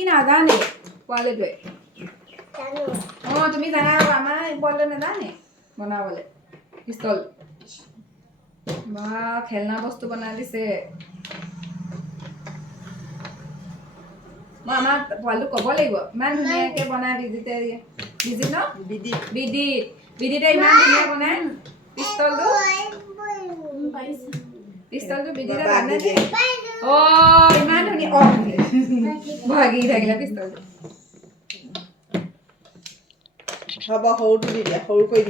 সি নাজানে পোৱালিটোৱে তুমি জানা আমাৰ পোৱালিটোৱে নাজানে বনাবলৈ পিষ্টল বা খেলনা বস্তু বনাই দিছে মই আমাৰ পোৱালিটোক ক'ব লাগিব ইমান ধুনীয়াকৈ বনাই বিজিতে বিজিত ন বিদিতে ইমান ধুনীয়া বনাই পিষ্টলটো বিদিতে জানে যে ইমান ধুনীয়া ভাগি থাকিলে পিষ্টলটো হ'ব সৰুটো দি দিয়া সৰু কৰি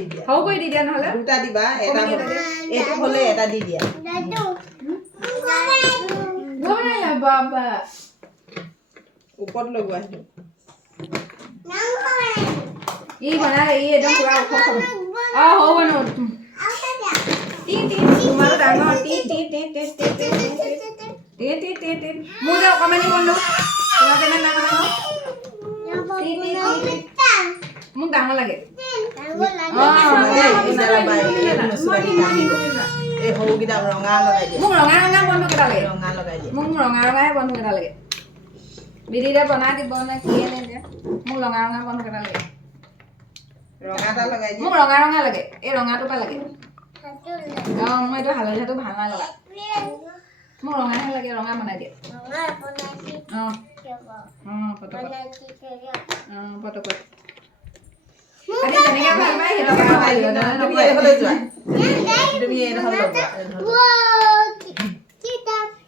দি দিয়া নহ'লে দুটা দিবা এটা এইটো হ'লে এটা দি দিয়া বাবা ওপৰত লগোৱা সেইটো ই বনালে ই একদম পুৰা ওখ খাব হ'ব ন তোমাৰো ডাঙৰ মোৰ যে অকণমানি বন্ধু তোমাক ইমান ডাঙৰ মোক ডাঙৰ লাগে এই সৰুকেইটা ৰঙা লগাই দিয়া মোক ৰঙা বন্ধুকেইটা লাগে ৰঙা লগাই দিয়া মোক ৰঙাই বন্ধুকেইটা লাগে বিদিতে বনাই দিব নে কি এনে মোক ৰঙা বন্ধুকেইটা লাগে ৰঙা এটা লগাই দিয়া মোক ৰঙা লাগে এই ৰঙাটো পৰা লাগে মই এইটো হালধীয়াটো ভাল নালাগে মোক ৰঙাহে লাগে ৰঙা বনাই দিয়ে পটকত আজি যেনেকৈ ভাল পায়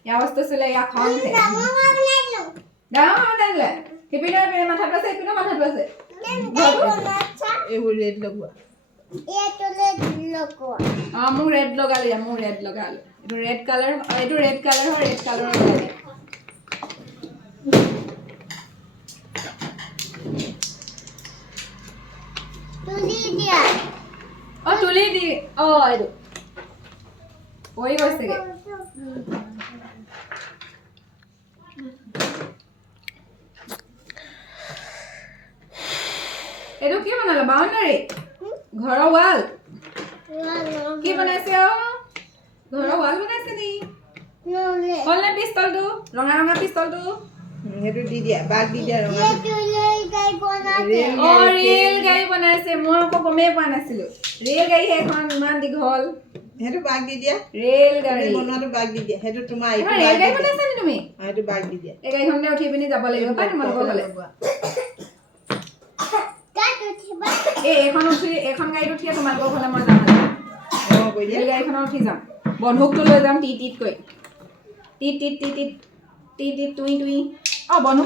ইয়াৰ বস্তু চুলে ইয়াক খং উঠে ডাঙৰ বনাইলে সিপিনে মাথাটো আছে সিপিনেও মাথাটো আছে এইবোৰ ৰেড লগোৱা মোক ৰেড লগালে এইটো ৰেড কালাৰ হয় ৰেড কালাৰৰ লগালে তুলি দি এইটো পৰি গৈছেগে এইটো কি বনালে বাউণ্ডাৰী ঘৰৰ ৱাল কি বনাইছে ঘৰৰ ৱাল বনাইছে নি হ'ল নে পিষ্টলটো ৰঙা পিষ্টলটো সেইটো দি দিয়া বাক দি দিয়া ৰঙা ৰেল গাড়ী বনাইছে মই আকৌ গমেই পোৱা নাছিলো ৰেল গাড়ী সেইখন ইমান দীঘল সেইটো বাক দি দিয়া ৰেল গাড়ী বনোৱাটো বাক দি দিয়া সেইটো তোমাৰ ৰেল গাড়ী বনাইছা নি তুমি সেইটো বাক দি দিয়া এই গাড়ীখনতে উঠি পিনি যাব লাগিব পাই তোমালোকৰ ফালে এইখন গাড়ীত উঠিয়ে তোমালোকৰ ফালে মই যাম ৰেল গাড়ীখনত উঠি যাম বন্ধুকটো লৈ যাম টিট কৈ টিট টুই বন্ধুক